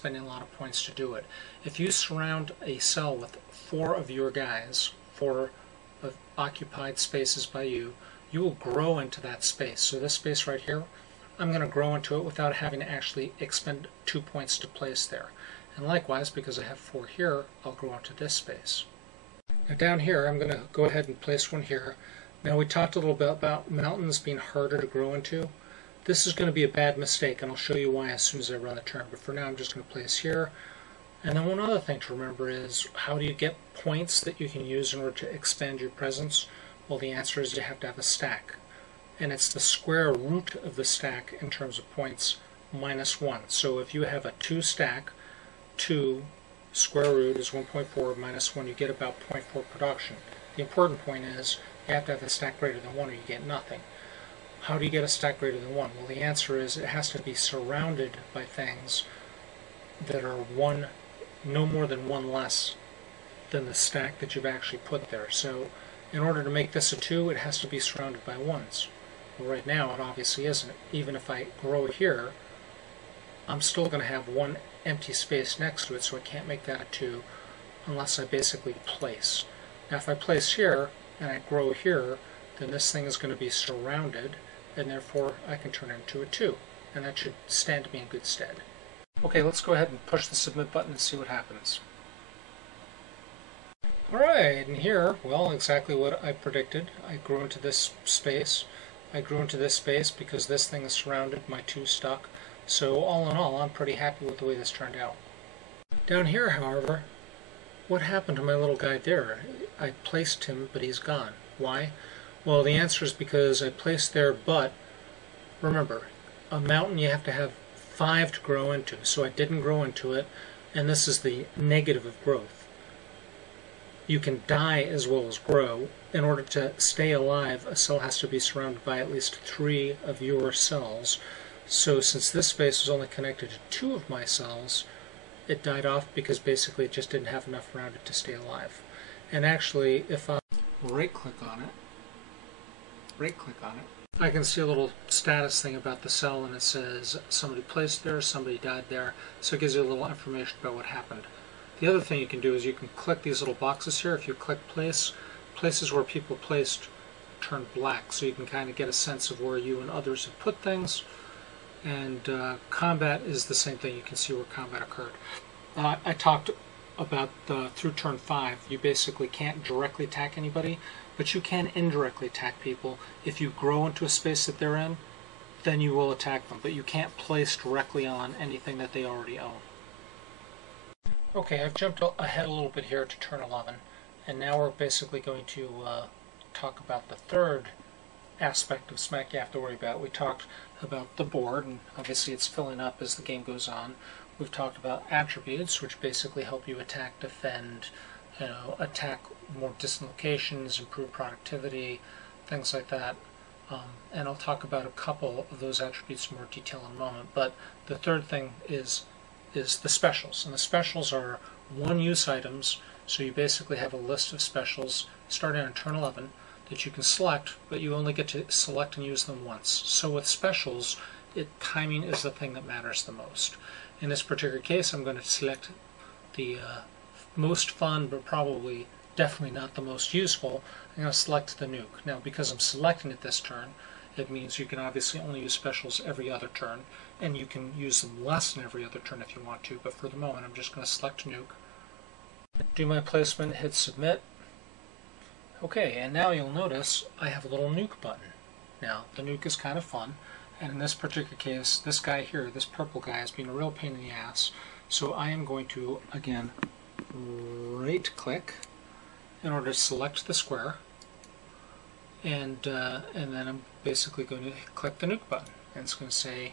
expending a lot of points to do it. If you surround a cell with 4 of your guys, 4 of occupied spaces by you, you will grow into that space. So this space right here, I'm going to grow into it without having to actually expend 2 points to place there. And likewise, because I have 4 here, I'll grow into this space. Now down here, I'm going to go ahead and place one here. Now we talked a little bit about mountains being harder to grow into. This is going to be a bad mistake, and I'll show you why as soon as I run the turn. But for now, I'm just going to place here. And then one other thing to remember is, how do you get points that you can use in order to expand your presence? Well, the answer is you have to have a stack. And it's the square root of the stack in terms of points minus 1. So if you have a 2 stack, 2 square root is 1.4 minus 1, you get about 0.4 production. The important point is you have to have a stack greater than 1 or you get nothing. How do you get a stack greater than 1? Well, the answer is it has to be surrounded by things that are no more than 1 less than the stack that you've actually put there. So in order to make this a 2, it has to be surrounded by 1s. Well, right now it obviously isn't. Even if I grow here, I'm still going to have 1 empty space next to it, so I can't make that a 2 unless I basically place. Now if I place here and I grow here, then this thing is going to be surrounded, and therefore I can turn it into a 2, and that should stand me in good stead. Okay, let's go ahead and push the submit button and see what happens. Alright, and here, well, exactly what I predicted. I grew into this space. I grew into this space because this thing is surrounded, my 2 stuck. So all in all, I'm pretty happy with the way this turned out. Down here, however, what happened to my little guy there? I placed him, but he's gone. Why? Well, the answer is because I placed there, but remember, a mountain you have to have 5 to grow into, so I didn't grow into it, and this is the negative of growth. You can die as well as grow. In order to stay alive, a cell has to be surrounded by at least 3 of your cells. So since this space was only connected to 2 of my cells, it died off because basically it just didn't have enough around it to stay alive. And actually, if I right-click on it, I can see a little status thing about the cell, and it says somebody placed there, somebody died there, so it gives you a little information about what happened. The other thing you can do is you can click these little boxes here. If you click place, places where people placed turn black, so you can kind of get a sense of where you and others have put things. And combat is the same thing. You can see where combat occurred. I talked about through turn 5, you basically can't directly attack anybody, but you can indirectly attack people. If you grow into a space that they're in, then you will attack them, but you can't place directly on anything that they already own. Okay, I've jumped ahead a little bit here to turn 11, and now we're basically going to talk about the third aspect of SMAC you have to worry about. We talked about the board, and obviously it's filling up as the game goes on. We've talked about attributes, which basically help you attack, defend, attack more distant locations, improve productivity, things like that. And I'll talk about a couple of those attributes in more detail in a moment. But the third thing is the specials, and the specials are one-use items. So you basically have a list of specials starting on turn 11 that you can select, but you only get to select and use them once. So with specials, timing is the thing that matters the most. In this particular case, I'm going to select the most fun, but probably definitely not the most useful. I'm going to select the nuke. Now, because I'm selecting it this turn, it means you can obviously only use specials every other turn, and you can use them less than every other turn if you want to, but for the moment I'm just going to select nuke, do my placement, hit submit. Okay, and now you'll notice I have a little nuke button. Now, the nuke is kind of fun, and in this particular case, this guy here, this purple guy, has been a real pain in the ass, so I am going to, again, right-click in order to select the square, and then I'm basically going to click the nuke button, and it's going to say,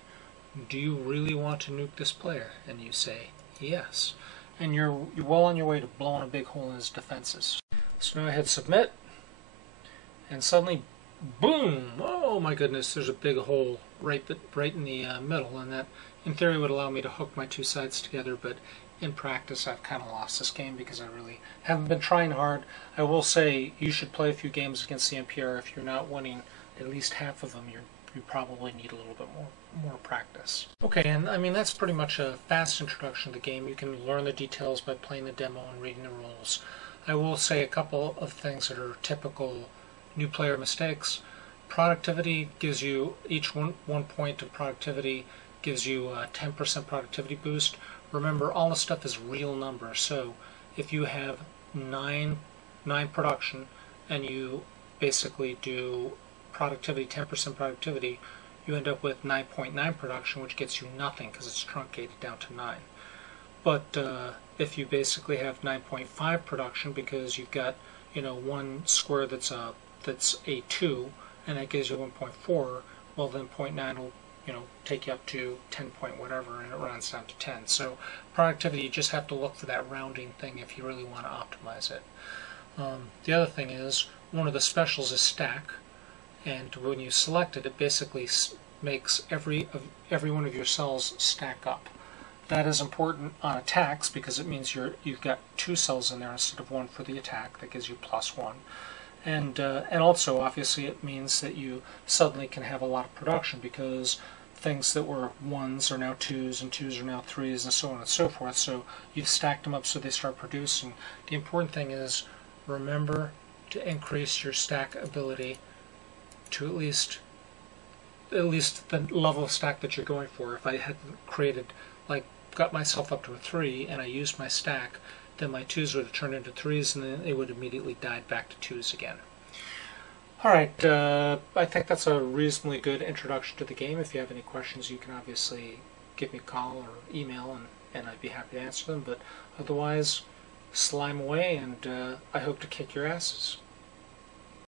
do you really want to nuke this player? And you say, yes. And you're well on your way to blowing a big hole in his defenses. So now I hit submit, and suddenly, boom! Oh my goodness, there's a big hole right in the middle, and that in theory would allow me to hook my 2 sides together, but in practice I've kind of lost this game because I really haven't been trying hard. I will say you should play a few games against the NPR. If you're not winning at least half of them, you're you probably need a little bit more practice. Okay, and I mean that's pretty much a fast introduction to the game. You can learn the details by playing the demo and reading the rules. I will say a couple of things that are typical new player mistakes. Productivity gives you, each one point of productivity gives you a 10% productivity boost. Remember, all this stuff is real numbers, so if you have 9 production and you basically do productivity, 10% productivity, you end up with 9.9 production, which gets you nothing because it's truncated down to 9. But if you basically have 9.5 production because you've got, you know, one square that's a 2 and that gives you 1.4, well then 0.9 will, you know, take you up to 10 point whatever, and it rounds down to 10. So productivity, you just have to look for that rounding thing if you really want to optimize it. The other thing is, one of the specials is stack, and when you select it, it basically makes every one of your cells stack up. That is important on attacks because it means you've got 2 cells in there instead of 1 for the attack. That gives you +1. And also, obviously, it means that you suddenly can have a lot of production because things that were 1s are now 2s, and 2s are now 3s, and so on and so forth. So you've stacked them up so they start producing. The important thing is, remember to increase your stack ability to at least the level of stack that you're going for. If I hadn't created, like, got myself up to a 3 and I used my stack, then my 2s would have turned into 3s, and then it would immediately died back to 2s again. Alright, I think that's a reasonably good introduction to the game. If you have any questions, you can obviously give me a call or email, and I'd be happy to answer them. But otherwise, slime away, and I hope to kick your asses.